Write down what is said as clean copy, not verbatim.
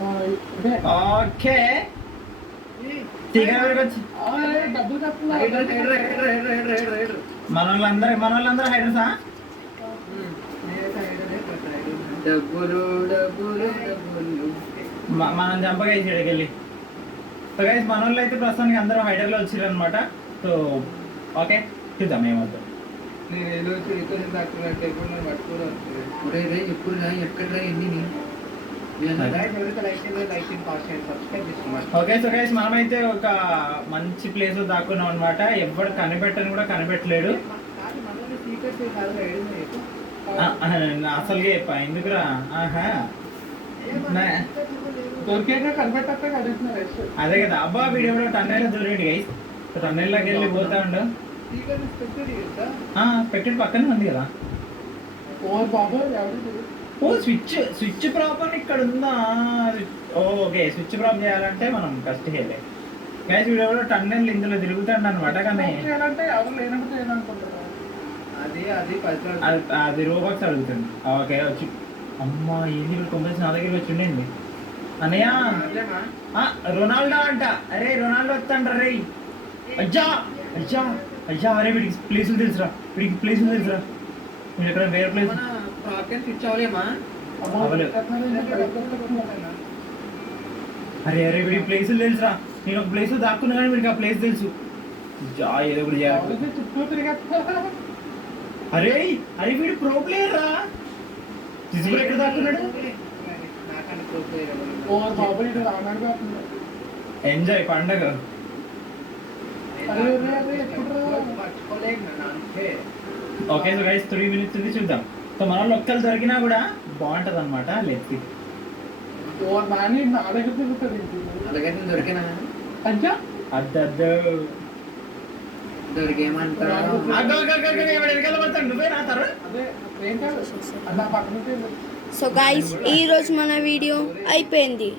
Okay మన వాళ్ళందరూ హైడర్సా? మనం చంపగా ఇక్కడికి సో గైస్ మన వాళ్ళు అయితే ప్రస్తుతానికి అందరూ హైడర్లో వచ్చారు అనమాట. సో ఓకే చూద్దాం ఏమవుతుంది. ఓకే సో గైస్ మనమైతే ఒక మంచి ప్లేస్ దాక్కున్నాం అనమాట. ఎవరు కనిపెట్టని కూడా కనిపెట్టలేడు. అసలుగా ఎందుకురా? అదే కదా అబ్బా వీడియో టన్నెల్ దూరేడు గైస్. టన్నెల్లోకి వెళ్ళి పోతా ఉండు. స్పెక్టెడ్ పక్కనే ఉంది కదా. ఓ స్విచ్ ప్రాపర్ ఇక్కడ ఉందా? ఓకే స్విచ్ ప్రాప్ చేయాలంటే మనం ఫస్ట్ చేయలే గైస్. వీడియో టన్నెల్ ఇందులో తిరుగుతాడు అనమాట. కానీ అది రోబాక్స్ అడుగుతుంది. ఓకే వచ్చి అమ్మా ఏంది ఇప్పుడు కొంచెం నా దగ్గర వచ్చి ఉండండి అన్నయ్య. రొనాల్డో అంట. అరే రొనాల్డో వస్తాండ్ర రే. అజ్జా అజ్జా అజ్జా అరే వీడికి ప్లేసులు తెలుసురా. మీరు ఎక్కడ వేరే ప్లేస్ అరే అరే వీడికి ప్లేసులు తెలుసురా. నేను ఒక ప్లేస్ దాక్కున్నా కానీ వీడికి ఆ ప్లేస్ తెలుసు. జా ఏదో ఒకటి చేయాలి. అరే అరే వీడు ప్రో ప్లేయర్ రా. జిజుబుల్ ఎక్కడ దాక్కున్నాడు? ఎంజాయ్ పండగ. ఓకే సో గైస్ 3 minutes ఉంది చూద్దాం. సో మన వాళ్ళు ఒక్కరు దొరికినా కూడా బాగుంటది అనమాట. లెట్స్ దొరికినా సో గైస్ ఈ రోజు మన వీడియో అయిపోయింది.